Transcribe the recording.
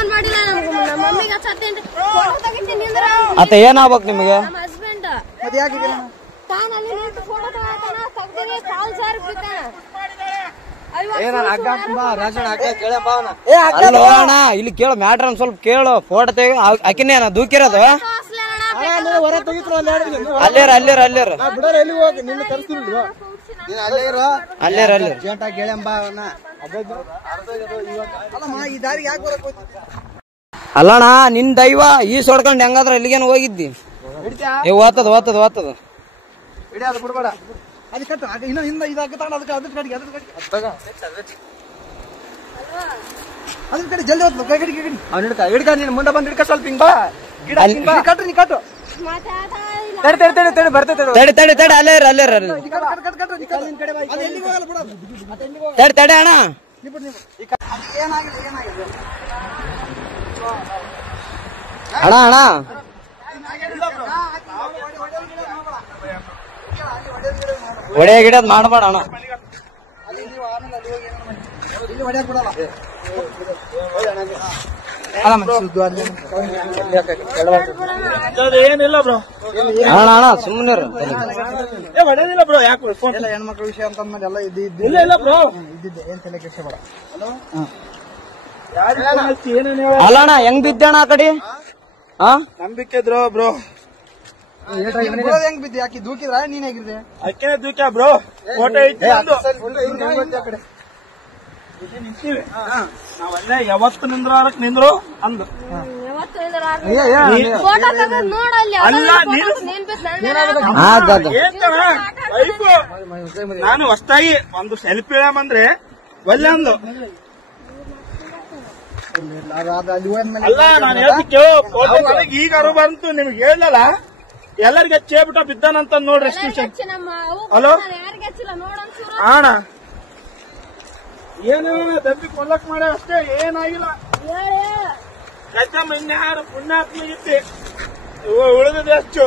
phone ಮಾಡಿಲ್ಲ ನಮ್ಮ ಮಮ್ಮಿಗೆ ಹಚ್ಚತ್ತೇನ್ರಿ ಫೋಟೋ ತೆಗಿತೀನಿ ನಿಂದ್ರ ಅತ್ತ ಏನಾಗ್ಬೇಕು ನಿಮಗೆ ನಮ್ಮ ಹಸ್ಬೆಂಡ್ ಮತ್ತೆ ಯಾಕೆ ತಾನು ಅಲ್ಲಿ ನಿಂತು ಫೋಟೋ ತಗೋತಾನ ತೆಗ್ದಿರಿ ಕಾಲ್ ಜಾರ್ ಬಿದ್ದಾನ ಅಣ್ಣ ಇಲ್ಲಿ ಕೇಳು ಮ್ಯಾಟ್ರ್ ಒಂದ್ ಸ್ವಲ್ಪ ಕೇಳು ಫೋಟೋ ತೆಗಿ ಆಕಿನೇ ದೂಕಿರೋದು ಅಲ್ಲೇರ ಅಲ್ಲೇರ ಅಲ್ಲೇರ ಅಲ್ಲೇರ ಅಲ್ಲೇರ ಅಲ್ಲಣ್ಣ ನಿನ್ ದೈವ ಈ ಸೊಡ್ಕೊಂಡ್ ಹೆಂಗಾದ್ರ ಎಲ್ಲಿಗೇನು ಹೋಗಿದ್ದಿ ಓದ್ತದ ಓದ್ತದ ಓದ್ತದ ಬಿಡ್ಬೇಡ ಅದು ಕಟ್ಟು ಇನ್ನ ಹಿಂದ ಇದಾಕ ಅದಕ್ಕೆ ಅದ್ರ ಕಡೆಗೆ ಅದ್ರ ಕಡೆ ಜಲ್ದಿ ಹೋಗ್ತದೆ ಕೈ ಕಡೆ ಅವ್ನು ಹಿಡ್ಕ ನೀನು ಮುಂದೆ ಬಂದು ಹಿಡ್ಕ ಸ್ವಲ್ಪ ಹಿಂಗ್ ಬಾ ಗಿಡ ಕಟ್ಟು ನೀ ಕಟ್ಟು ತಡಿ ತಡಿ ತಡಿ ತಡಿ ಬರ್ತೈತೆ ತಡಿ ತಡಿ ತಡಿ ಅಲ್ಲೇರ ಅಲ್ಲೇರ ತಡಿ ತಡಿ ಅಣ್ಣ ಅಣ್ಣ ಅಣ್ಣ ಒಡೆ ಗಿಡದ್ ಮಾಡಬೇಡ ಅಣ್ಣ ಏನಿಲ್ಲ ಬ್ರೋ ಅಣ್ಣ ಅಣ್ಣ ಸುಮ್ಮನೆ ಹೊಡೆದಿಲ್ಲ ಬ್ರೋ ಯಾಕೆ ಹೆಣ್ಮಕ್ಳ ವಿಷಯ ಅಂತಂದ್ಮೇಲೆ ಎಲ್ಲ ಇಲ್ಲ ಇಲ್ಲ ಬ್ರೋ ಇದ್ದಿದ್ದೆ ಏನ್ ತಲೆ ಕೆಡಿಸ ಬೇಡ ಅಲ್ಲ ಅಣ್ಣ ಹೆಂಗ್ ಬಿದ್ದಣ್ಣ ಆ ಕಡೆ ನಂಬಿಕೆ ಇದ್ರು ಬ್ರೋ ಹೆಂಗ್ ಬಿದ್ದೆ ಯಾಕೆ ದೂಕಿದ್ರ ನೀನ್ ಹೇಗಿದ್ದೆ ಅಕ್ಕೆ ದೂಕ್ಯ ಬ್ರೋ ಫೋಟೋ ಐತಿ ನಾವಲ್ಲೇ ಯಾವತ್ತು ನಿಂದ್ರಾರಕ್ ನಿಂದ್ರು ಅಂದು ನಾನು ಹೊಸ್ತಾಗಿ ಒಂದು ಸೆಲ್ಫಿ ಅಂದ್ರೆ ಒಳ್ಳೆ ಅಂದು ಅಲ್ಲ ನಾನು ಹೇಳ್ತಿಕ್ಕೆ ಈಗ ಅರು ಬಂತು ನಿಮ್ಗೆ ಹೇಳಲ್ಲ ಎಲ್ಲರಿಗೆ ಹಚ್ಚೇಬಿಟ್ಟ ಬಿದ್ದಾನಂತ ನೋಡ್ರಿ ಎಷ್ಟು ಹಲೋ ಅಣ್ಣ ಏನೇನ ದಬ್ಬಿ ಕೊಲ್ಲಕ್ ಮಾಡ ಅಷ್ಟೇ ಏನಾಗಿಲ್ಲ ಕಚ್ಚಮ್ಮ ಇನ್ಯಾರು ಪುಣ್ಯಾತ್ಮ ಇತ್ತು ಉಳಿದಿದೆ ಅಷ್ಟು